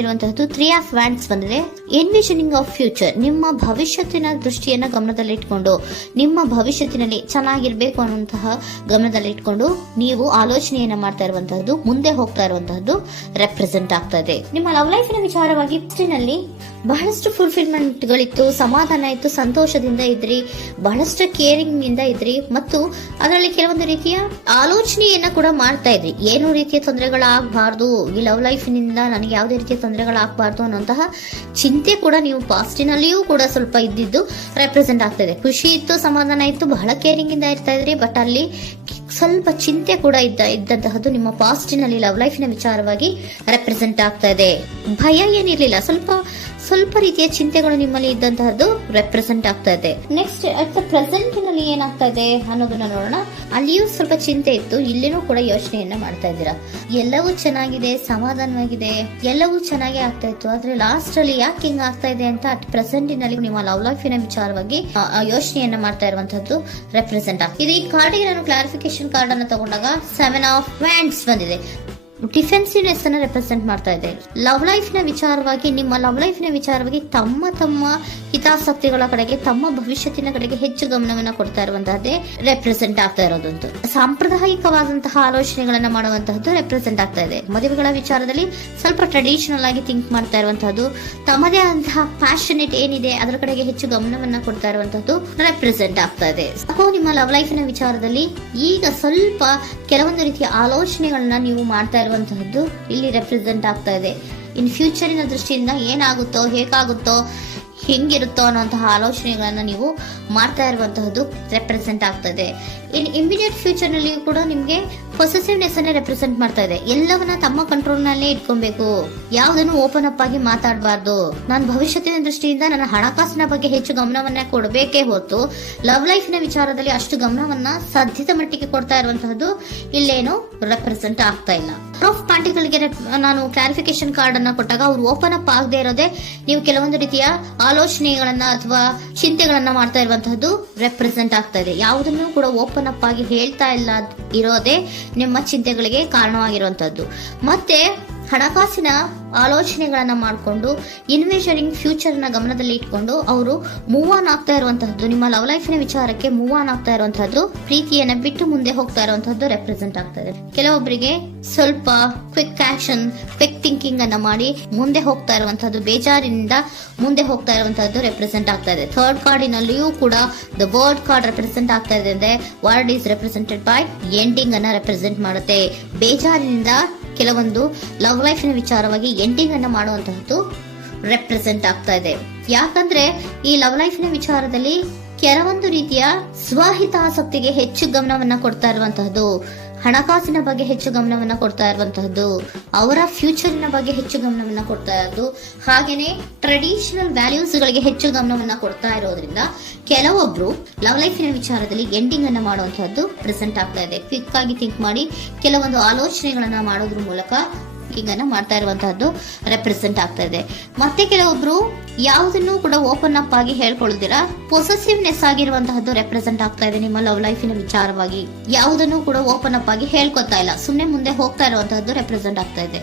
ಬಂದಿರುವಂತಹದ್ದು 3 of wands ಬಂದಿದೆ. ಎನ್ವಿಷನಿಂಗ್ of future, ನಿಮ್ಮ ಭವಿಷ್ಯತ್ತಿನ ದೃಷ್ಟಿಯನ್ನ ಗಮನದಲ್ಲಿಟ್ಕೊಂಡು, ನಿಮ್ಮ ಭವಿಷ್ಯತ್ತಿನಲ್ಲಿ ಚೆನ್ನಾಗಿರ್ಬೇಕು ಅನ್ನುವಂತಹ ಗಮನದಲ್ಲಿಟ್ಕೊಂಡು ನೀವು ಆಲೋಚನೆಯನ್ನ ಮಾಡ್ತಾ ಇರುವಂತಹದ್ದು, ಮುಂದೆ ಹೋಗ್ತಾ ಇರುವಂತಹದ್ದು ರೆಪ್ರೆಸೆಂಟ್ ಆಗ್ತಾ ಇದೆ. ನಿಮ್ಮ ಲವ್ ಲೈಫಿನ ವಿಚಾರವಾಗಿ ನಲ್ಲಿ ಬಹಳಷ್ಟು ಫುಲ್ಫಿಲ್ಮೆಂಟ್ ಗಳಿತ್ತು, ಸಮಾಧಾನ ಇತ್ತು, ಸಂತೋಷದಿಂದ ಇದ್ರಿ, ಬಹಳಷ್ಟು ಕೇರಿಂಗ್ ಇಂದ ಇದ್ರಿ, ಮತ್ತು ಅದರಲ್ಲಿ ಕೆಲವೊಂದು ರೀತಿಯ ಆಲೋಚನೆಯನ್ನ ಕೂಡ ಮಾಡ್ತಾ ಇದ್ರಿ. ಏನು ರೀತಿಯ ತೊಂದರೆಗಳಾಗಬಾರ್ದು, ಈ ಲವ್ ಲೈಫಿನಿಂದ ನನಗೆ ಯಾವುದೇ ರೀತಿಯ ತೊಂದರೆಗಳಾಗಬಾರ್ದು ಅನ್ನುವಂತಹ ಚಿಂತೆ ಕೂಡ ನೀವು ಪಾಸ್ಟಿನಲ್ಲಿಯೂ ಕೂಡ ಸ್ವಲ್ಪ ಇದ್ದಿದ್ದು ರೆಪ್ರೆಸೆಂಟ್ ಆಗ್ತಾ ಇದೆ. ಖುಷಿ ಇತ್ತು, ಸಮಾಧಾನ ಇತ್ತು, ಬಹಳ ಕೇರಿಂಗ್ ಇಂದ ಇರ್ತಾ ಇದ್ರಿ, ಬಟ್ ಅಲ್ಲಿ ಸ್ವಲ್ಪ ಚಿಂತೆ ಕೂಡ ಇದ್ದಂತಹದ್ದು ನಿಮ್ಮ ಪಾಸ್ಟಿನಲ್ಲಿ ಲವ್ ಲೈಫಿನ ವಿಚಾರವಾಗಿ ರೆಪ್ರೆಸೆಂಟ್ ಆಗ್ತಾ ಇದೆ. ಭಯ ಏನಿರ್ಲಿಲ್ಲ, ಸ್ವಲ್ಪ ರೀತಿಯ ಚಿಂತೆಗಳು ನಿಮ್ಮಲ್ಲಿ ಇದ್ದಂತಹದ್ದು ರೆಪ್ರೆಸೆಂಟ್ ಆಗ್ತಾ ಇದೆ. ನೆಕ್ಸ್ಟ್ ಅಟ್ ದ ಪ್ರೆಸೆಂಟ್ ನಲ್ಲಿ ಏನಾಗ್ತಾ ಇದೆ ಅನ್ನೋದನ್ನ ನೋಡೋಣ. ಅಲ್ಲಿಯೂ ಸ್ವಲ್ಪ ಚಿಂತೆ ಇತ್ತು, ಇಲ್ಲಿನೂ ಕೂಡ ಯೋಚನೆಯನ್ನ ಮಾಡ್ತಾ ಇದ್ದೀರಾ. ಎಲ್ಲವೂ ಚೆನ್ನಾಗಿದೆ, ಸಮಾಧಾನವಾಗಿದೆ, ಎಲ್ಲವೂ ಚೆನ್ನಾಗಿ ಆಗ್ತಾ ಇತ್ತು, ಆದ್ರೆ ಲಾಸ್ಟ್ ಅಲ್ಲಿ ಯಾಕೆ ಹಿಂಗ್ ಆಗ್ತಾ ಇದೆ ಅಂತ ಅಟ್ ಪ್ರೆಸೆಂಟ್ ನಲ್ಲಿ ನಿಮ್ಮ ಲವ್ ಲೈಫಿನ ವಿಚಾರವಾಗಿ ಯೋಚನೆಯನ್ನ ಮಾಡ್ತಾ ಇರುವಂತದ್ದು ರೆಪ್ರೆಸೆಂಟ್ ಆಗ್ತದೆ. ಇದು ಈ ಕಾರ್ಡಿಗೆ ನಾನು ಕ್ಲಾರಿಫಿಕೇಶನ್ ಕಾರ್ಡ್ ಅನ್ನು ತಗೊಂಡಾಗ 7 ಆಫ್ ವ್ಯಾಂಡ್ಸ್ ಬಂದಿದೆ. ಡಿಫೆನ್ಸಿವ್ನೆಸ್ ಅನ್ನ ರೆಪ್ರೆಸೆಂಟ್ ಮಾಡ್ತಾ ಇದೆ. ಲವ್ ಲೈಫ್ ನ ವಿಚಾರವಾಗಿ, ನಿಮ್ಮ ಲವ್ ಲೈಫ್ ನ ವಿಚಾರವಾಗಿ ತಮ್ಮ ಹಿತಾಸಕ್ತಿಗಳ ಕಡೆಗೆ, ತಮ್ಮ ಭವಿಷ್ಯತ್ತಿನ ಕಡೆಗೆ ಹೆಚ್ಚು ಗಮನವನ್ನ ಕೊಡ್ತಾ ಇರುವಂತಹದ್ದೇ ರೆಪ್ರೆಸೆಂಟ್ ಆಗ್ತಾ ಇರೋದಂತೂ. ಸಾಂಪ್ರದಾಯಿಕವಾದಂತಹ ಆಲೋಚನೆಗಳನ್ನ ಮಾಡುವಂತಹದ್ದು ರೆಪ್ರೆಸೆಂಟ್ ಆಗ್ತಾ ಇದೆ. ಮದುವೆಗಳ ವಿಚಾರದಲ್ಲಿ ಸ್ವಲ್ಪ ಟ್ರೆಡಿಷನಲ್ ಆಗಿ ಥಿಂಕ್ ಮಾಡ್ತಾ ಇರುವಂತಹದ್ದು, ತಮ್ಮದೇ ಆದಂತಹ ಪ್ಯಾಷನೇಟ್ ಏನಿದೆ ಅದರ ಕಡೆಗೆ ಹೆಚ್ಚು ಗಮನವನ್ನ ಕೊಡ್ತಾ ಇರುವಂತಹದ್ದು ರೆಪ್ರೆಸೆಂಟ್ ಆಗ್ತಾ ಇದೆ. ನಿಮ್ಮ ಲವ್ ಲೈಫ್ ನ ವಿಚಾರದಲ್ಲಿ ಈಗ ಸ್ವಲ್ಪ ಕೆಲವೊಂದು ರೀತಿಯ ಆಲೋಚನೆಗಳನ್ನ ನೀವು ಮಾಡ್ತಾ ಇರುವಂತಹದ್ದು ಇಲ್ಲಿ ರೆಪ್ರೆಸೆಂಟ್ ಆಗ್ತಾ ಇದೆ. ಇನ್ ಫ್ಯೂಚರಿನ ದೃಷ್ಟಿಯಿಂದ ಏನಾಗುತ್ತೋ, ಹೇಗಾಗುತ್ತೋ, ಹೆಂಗಿರುತ್ತೋ ಅನ್ನುವಂತಹ ಆಲೋಚನೆಗಳನ್ನ ನೀವು ಮಾಡ್ತಾ ಇರುವಂತಹದ್ದು ರೆಪ್ರೆಸೆಂಟ್ ಆಗ್ತದೆ. ಇನ್ ಇಮಿಡಿಯೇಟ್ ಫ್ಯೂಚರ್ ನಲ್ಲಿ ಕೂಡ ನಿಮ್ಗೆ ಪೊಸೆಸಿವ್ನೆಸ್ ಅನ್ನ ರೆಪ್ರೆಸೆಂಟ್ ಮಾಡ್ತಾ ಇದೆ. ಎಲ್ಲವನ್ನ ತಮ್ಮ ಕಂಟ್ರೋಲ್ ನಲ್ಲೇ ಇಟ್ಕೊಬೇಕು, ಯಾವುದನ್ನು ಓಪನ್ ಅಪ್ ಆಗಿ ಮಾತಾಡಬಾರ್ದು. ನಾನು ಭವಿಷ್ಯತ್ತಿನ ದೃಷ್ಟಿಯಿಂದ ನನ್ನ ಹಣಕಾಸಿನ ಬಗ್ಗೆ ಹೆಚ್ಚು ಗಮನವನ್ನ ಕೊಡಬೇಕೇ ಹೊತ್ತು ಲವ್ ಲೈಫಿನ ವಿಚಾರದಲ್ಲಿ ಅಷ್ಟು ಗಮನವನ್ನ ಸಾಧ್ಯದ ಮಟ್ಟಿಗೆ ಕೊಡ್ತಾ ಇರುವಂತಹದ್ದು ಇಲ್ಲೇನು ರೆಪ್ರೆಸೆಂಟ್ ಆಗ್ತಾ ಇಲ್ಲ. ಆಫ್ ಪಾರ್ಟಿಗಳಿಗೆ ನಾನು ಕ್ಲಾರಿಫಿಕೇಶನ್ ಕಾರ್ಡ್ ಅನ್ನ ಕೊಟ್ಟಾಗ ಅವ್ರು ಓಪನ್ ಅಪ್ ಆಗದೆ ಇರೋದೇ ನೀವು ಕೆಲವೊಂದು ರೀತಿಯ ಆಲೋಚನೆಗಳನ್ನ ಅಥವಾ ಚಿಂತೆಗಳನ್ನ ಮಾಡ್ತಾ ಇರುವಂತಹದ್ದು ರೆಪ್ರೆಸೆಂಟ್ ಆಗ್ತಾ ಇದೆ. ಯಾವುದನ್ನು ಕೂಡ ಓಪನ್ ಅಪ್ ಆಗಿ ಹೇಳ್ತಾ ಇಲ್ಲ ಇರೋದೇ ನಿಮ್ಮ ಚಿಂತೆಗಳಿಗೆ ಕಾರಣವಾಗಿರುವಂತಹದ್ದು. ಮತ್ತೆ ಹಣಕಾಸಿನ ಆಲೋಚನೆಗಳನ್ನ ಮಾಡಿಕೊಂಡು ಇನ್ವೆಸ್ಟಿಂಗ್ ಫ್ಯೂಚರ್ ನ ಗಮನದಲ್ಲಿ ಇಟ್ಕೊಂಡು ಅವರು ಮೂವ್ ಆನ್ ಆಗ್ತಾ ಇರುವಂತಹದ್ದು, ನಿಮ್ಮ ಲವ್ ಲೈಫಿನ ವಿಚಾರಕ್ಕೆ ಮೂವ್ ಆನ್ ಆಗ್ತಾ ಇರುವಂತಹದ್ದು, ಪ್ರೀತಿಯನ್ನ ಬಿಟ್ಟು ಮುಂದೆ ಹೋಗ್ತಾ ಇರುವಂತಹದ್ದು ರೆಪ್ರೆಸೆಂಟ್ ಆಗ್ತಾ ಇದೆ. ಕೆಲವೊಬ್ಬರಿಗೆ ಸ್ವಲ್ಪ ಕ್ವಿಕ್ ಆಕ್ಷನ್, ಕ್ವಿಕ್ ಥಿಂಕಿಂಗ್ ಅನ್ನ ಮಾಡಿ ಮುಂದೆ ಹೋಗ್ತಾ ಇರುವಂತಹದ್ದು, ಬೇಜಾರಿನಿಂದ ಮುಂದೆ ಹೋಗ್ತಾ ಇರುವಂತಹದ್ದು ರೆಪ್ರೆಸೆಂಟ್ ಆಗ್ತಾ ಇದೆ. ಥರ್ಡ್ ಕಾರ್ಡಿನಲ್ಲಿಯೂ ಕೂಡ ದ ವರ್ಡ್ ಕಾರ್ಡ್ ರೆಪ್ರೆಸೆಂಟ್ ಆಗ್ತಾ ಇದೆ. ಅಂದ್ರೆ word is represented by ending ಅನ್ನ ರೆಪ್ರೆಸೆಂಟ್ ಮಾಡುತ್ತೆ. ಬೇಜಾರಿನಿಂದ ಕೆಲವೊಂದು ಲವ್ ಲೈಫಿನ ವಿಚಾರವಾಗಿ ಎಂಡಿಂಗ್ ಅನ್ನ ಮಾಡುವಂತಹದ್ದು ರೆಪ್ರೆಸೆಂಟ್ ಆಗ್ತಾ ಇದೆ. ಯಾಕಂದ್ರೆ ಈ ಲವ್ ಲೈಫಿನ ವಿಚಾರದಲ್ಲಿ ಕೆಲವೊಂದು ರೀತಿಯ ಸ್ವಹಿತಾಸಕ್ತಿಗೆ ಹೆಚ್ಚು ಗಮನವನ್ನ ಕೊಡ್ತಾ ಇರುವಂತಹದ್ದು, ಹಣಕಾಸಿನ ಬಗ್ಗೆ ಹೆಚ್ಚು ಗಮನವನ್ನ ಕೊಡ್ತಾ ಇರುವಂತಹದ್ದು, ಅವರ ಫ್ಯೂಚರಿನ ಬಗ್ಗೆ ಹೆಚ್ಚು ಗಮನವನ್ನ ಕೊಡ್ತಾ ಇರೋದು, ಹಾಗೇನೆ ಟ್ರೆಡಿಷನಲ್ ವ್ಯಾಲ್ಯೂಸ್ ಗಳಿಗೆ ಹೆಚ್ಚು ಗಮನವನ್ನ ಕೊಡ್ತಾ ಇರೋದ್ರಿಂದ ಕೆಲವೊಬ್ರು ಲವ್ ಲೈಫಿನ ವಿಚಾರದಲ್ಲಿ ಎಂಡಿಂಗ್ ಅನ್ನ ಮಾಡುವಂತಹದ್ದು ಪ್ರೆಸೆಂಟ್ ಆಗ್ತಾ ಇದೆ. ಕ್ವಿಕ್ ಆಗಿ ಥಿಂಕ್ ಮಾಡಿ ಕೆಲವೊಂದು ಆಲೋಚನೆಗಳನ್ನ ಮಾಡೋದ್ರ ಮೂಲಕ ಹಿಂಗನ್ನ ಮಾಡ್ತಾ ಇರುವಂತಹದ್ದು ರೆಪ್ರೆಸೆಂಟ್ ಆಗ್ತಾ ಇದೆ. ಮತ್ತೆ ಕೆಲವೊಬ್ರು ಯಾವುದನ್ನು ಕೂಡ ಓಪನ್ ಅಪ್ ಆಗಿ ಹೇಳ್ಕೊಳ್ಳುದಿರ ಪೊಸೆಸಿವ್ನೆಸ್ ಆಗಿರುವಂತಹದ್ದು ರೆಪ್ರೆಸೆಂಟ್ ಆಗ್ತಾ ಇದೆ. ನಿಮ್ಮ ಲವ್ ಲೈಫಿನ ವಿಚಾರವಾಗಿ ಯಾವುದನ್ನು ಕೂಡ ಓಪನ್ ಅಪ್ ಆಗಿ ಹೇಳ್ಕೊತಾ ಇಲ್ಲ, ಸುಮ್ಮನೆ ಮುಂದೆ ಹೋಗ್ತಾ ಇರುವಂತಹದ್ದು ರೆಪ್ರೆಸೆಂಟ್ ಆಗ್ತಾ ಇದೆ.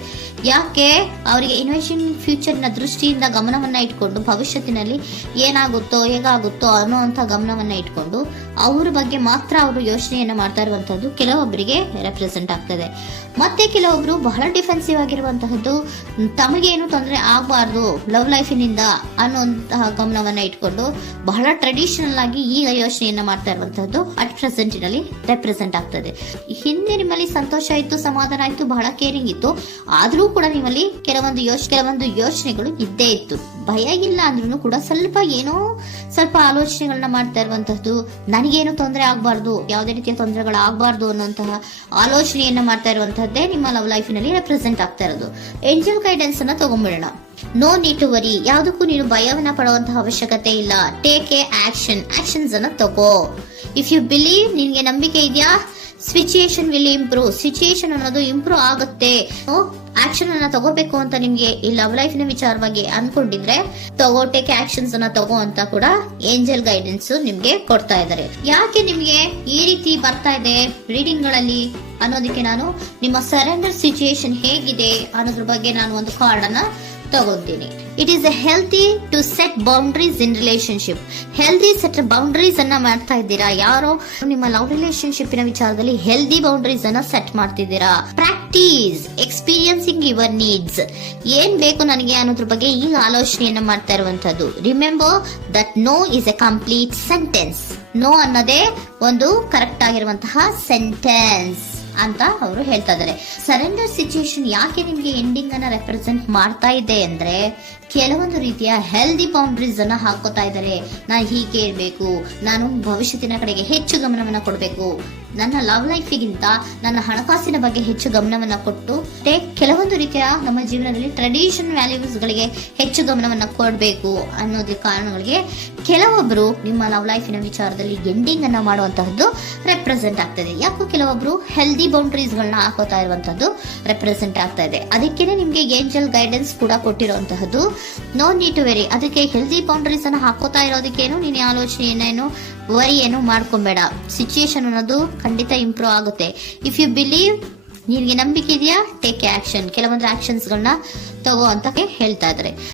ಯಾಕೆ ಅವರಿಗೆ ಇನ್ವೆಸ್ಟಿಂಗ್ ಫ್ಯೂಚರ್ ನ ದೃಷ್ಟಿಯಿಂದ ಗಮನವನ್ನ ಇಟ್ಕೊಂಡು ಭವಿಷ್ಯತ್ತಿನಲ್ಲಿ ಏನಾಗುತ್ತೋ, ಹೇಗಾಗುತ್ತೋ ಅನ್ನೋಂಥ ಗಮನವನ್ನ ಇಟ್ಕೊಂಡು ಅವ್ರ ಬಗ್ಗೆ ಮಾತ್ರ ಅವರು ಯೋಚನೆಯನ್ನ ಮಾಡ್ತಾ ಇರುವಂತಹದ್ದು ಕೆಲವೊಬ್ಬರಿಗೆ ರೆಪ್ರೆಸೆಂಟ್ ಆಗ್ತದೆ. ಮತ್ತೆ ಕೆಲವೊಬ್ರು ಬಹಳ ಡಿಫೆನ್ಸಿವ್ ಆಗಿರುವಂತಹದ್ದು, ತಮಗೇನು ತೊಂದರೆ ಆಗಬಾರ್ದು ಲವ್ ಲೈಫಿನಿಂದ ಅನ್ನುವಂತಹ ಗಮನವನ್ನ ಇಟ್ಕೊಂಡು ಬಹಳ ಟ್ರೆಡಿಷನಲ್ ಆಗಿ ಈಗ ಯೋಚನೆಯನ್ನ ಮಾಡ್ತಾ ಇರುವಂತಹದ್ದು ಅಟ್ ಪ್ರೆಸೆಂಟಿನಲ್ಲಿ ರೆಪ್ರೆಸೆಂಟ್ ಆಗ್ತದೆ. ಹಿಂದೆ ನಿಮ್ಮಲ್ಲಿ ಸಂತೋಷ ಇತ್ತು, ಸಮಾಧಾನ ಇತ್ತು, ಬಹಳ ಕೇರಿಂಗ್ ಇತ್ತು, ಆದ್ರೂ ಕೂಡ ನಿಮ್ಮಲ್ಲಿ ಕೆಲವೊಂದು ಯೋಚನೆಗಳು ಇದ್ದೇ ಇತ್ತು. ಭಯ ಇಲ್ಲ ಅಂದ್ರೂ ಕೂಡ ಸ್ವಲ್ಪ ಆಲೋಚನೆಗಳನ್ನ ಮಾಡ್ತಾ ಇರುವಂತಹದ್ದು, ನನಗೇನು ತೊಂದರೆ ಆಗಬಾರ್ದು, ಯಾವುದೇ ರೀತಿಯ ತೊಂದರೆಗಳು ಆಗಬಾರ್ದು ಅನ್ನುವಂತಹ ಆಲೋಚನೆಯನ್ನ ಮಾಡ್ತಾ ಇರುವಂತಹದ್ದೇ ನಿಮ್ಮ ಲವ್ ಲೈಫಿನಲ್ಲಿ ರೆಪ್ರೆಸೆಂಟ್ ಆಗ್ತಾ ಇರೋದು. ಏಂಜಲ್ ಗೈಡೆನ್ಸ್ ಅನ್ನ ತಗೊಂಡ್ಬಿಡೋಣ. ನೋ ನೀಡ್ ಟು ವರಿ, ಯಾವುದಕ್ಕೂ ನೀನು ಭಯವನ್ನ ಪಡುವಂತಹ ಅವಶ್ಯಕತೆ ಇಲ್ಲ. ಟೇಕ್ ಎ ಆಕ್ಷನ್ಸ್ ಅನ್ನ ತಗೋ. ಇಫ್ ಯು ಬಿಲೀವ್, ನಿನ್ಗೆ ನಂಬಿಕೆ ಇದೆಯಾ, ಸಿಚುಯೇಷನ್ ವಿಲ್ ಇಂಪ್ರೂವ್, ಸಿಚುಯೇಷನ್ ಅನ್ನೋದು ಇಂಪ್ರೂವ್ ಆಗುತ್ತೆ. ಆಕ್ಷನ್ ಅನ್ನ ತಗೋಬೇಕು ಅಂತ ನಿಮ್ಗೆ ಈ ಲವ್ ಲೈಫಿನ ವಿಚಾರವಾಗಿ ಅನ್ಕೊಂಡಿದ್ರೆ ಟೇಕ್ ಆಕ್ಷನ್ಸ್ ಅನ್ನ ತಗೋ ಅಂತ ಕೂಡ ಏಂಜಲ್ ಗೈಡೆನ್ಸ್ ನಿಮ್ಗೆ ಕೊಡ್ತಾ ಇದ್ದಾರೆ. ಯಾಕೆ ನಿಮ್ಗೆ ಈ ರೀತಿ ಬರ್ತಾ ಇದೆ ರೀಡಿಂಗ್ ಗಳಲ್ಲಿ ಅನ್ನೋದಕ್ಕೆ ನಾನು ನಿಮ್ಮ ಸರೆಂಡರ್ ಸಿಚುಯೇಷನ್ ಹೇಗಿದೆ ಅನ್ನೋದ್ರ ಬಗ್ಗೆ ನಾನು ಒಂದು ಕಾರ್ಡ್ ಅನ್ನ ತಗೊಂತೀನಿ. It is a healthy to set boundaries in relationship. Healthy set boundaries ಅನ್ನ ಮಾಡ್ತಾ ಇದ್ದೀರಾ? ಯಾರೋ ನಿಮ್ಮ ಲವ್ ರಿಲೇಶನ್ಶಿಪ್ ವಿಚಾರದಲ್ಲಿ ಹೆಲ್ದಿ ಬೌಂಡ್ರೀಸ್ ಅನ್ನ ಸೆಟ್ ಮಾಡ್ತಿದ್ದೀರಾ? Practise experiencing your needs. ಏನ್ ಬೇಕು ನನಗೆ ಅನ್ನೋದ್ರ ಬಗ್ಗೆ ಈಗ ಆಲೋಚನೆಯನ್ನ ಮಾಡ್ತಾ ಇರುವಂತದ್ದು. Remember that no is a complete sentence. No ಅನ್ನೋದೇ ಒಂದು ಕರೆಕ್ಟ್ ಆಗಿರುವಂತಹ ಸೆಂಟೆನ್ಸ್ ಅಂತ ಅವರು ಹೇಳ್ತಾ ಇದ್ದಾರೆ. ಸರೆಂಡರ್ ಸಿಚುಯೇಷನ್ ಯಾಕೆ ನಿಮ್ಗೆ ಎಂಡಿಂಗ್ ಅನ್ನ ರೆಪ್ರೆಸೆಂಟ್ ಮಾಡ್ತಾ ಇದೆ ಅಂದ್ರೆ, ಕೆಲವೊಂದು ರೀತಿಯ ಹೆಲ್ದಿ ಬೌಂಡ್ರೀಸ್ ಅನ್ನ ಹಾಕೋತಾ ಇದ್ದಾರೆ. ನಾನು ಹೀಗೆ ಇರಬೇಕು, ನಾನು ಭವಿಷ್ಯತ್ತಿನ ಕಡೆಗೆ ಹೆಚ್ಚು ಗಮನವನ್ನ ಕೊಡಬೇಕು, ನನ್ನ ಲವ್ ಲೈಫಿಗಿಂತ ನನ್ನ ಹಣಕಾಸಿನ ಬಗ್ಗೆ ಹೆಚ್ಚು ಗಮನವನ್ನ ಕೊಟ್ಟು ಕೆಲವೊಂದು ರೀತಿಯ ನಮ್ಮ ಜೀವನದಲ್ಲಿ ಟ್ರೆಡಿಷನ್ ವ್ಯಾಲ್ಯೂಸ್ ಗಳಿಗೆ ಹೆಚ್ಚು ಗಮನವನ್ನ ಕೊಡಬೇಕು ಅನ್ನೋದ್ರ ಕಾರಣಗಳಿಗೆ ಕೆಲವೊಬ್ರು ನಿಮ್ಮ ಲವ್ ಲೈಫಿನ ವಿಚಾರದಲ್ಲಿ ಎಂಡಿಂಗ್ ಅನ್ನ ಮಾಡುವಂತಹದ್ದು ರೆಪ್ರೆಸೆಂಟ್ ಆಗ್ತದೆ. ಯಾಕೋ ಕೆಲವೊಬ್ರು ಹೆಲ್ದಿ ಬೌಂಡ್ರೀಸ್ ಗಳನ್ನ ಹಾಕೋತಾ ಇರುವಂತಹದ್ದು ರೆಪ್ರೆಸೆಂಟ್ ಆಗ್ತಾ ಇದೆ. ಅದಕ್ಕೇನೆ ನಿಮ್ಗೆ ಏಂಜಲ್ ಗೈಡೆನ್ಸ್ ಕೂಡ ಕೊಟ್ಟಿರುವಂತಹದ್ದು. No need to worry. ಅದಕ್ಕೆ ಹೆಲ್ದಿ ಬೌಂಡ್ರೀಸ್ ಅನ್ನ ಹಾಕೋತಾ ಇರೋದಕ್ಕೇನು ನೀನು ಆಲೋಚನೆಯನ್ನೇನು ವರಿ ಏನು ಮಾಡ್ಕೊಂಬೇಡ. ಸಿಚುಯೇಷನ್ ಅನ್ನೋದು ಖಂಡಿತ ಇಂಪ್ರೂವ್ ಆಗುತ್ತೆ. ಇಫ್ ಯು ಬಿಲೀವ್, ನಿನಗೆ ನಂಬಿಕೆ ಇದೆಯಾ, ಟೇಕ್ ಆಕ್ಷನ್. ಕೆಲವೊಂದು ಆಕ್ಷನ್ಸ್ ಗಳನ್ನ ತಗೋ ಅಂತ ಹೇಳ್ತಾ ಇದ್ದಾರೆ.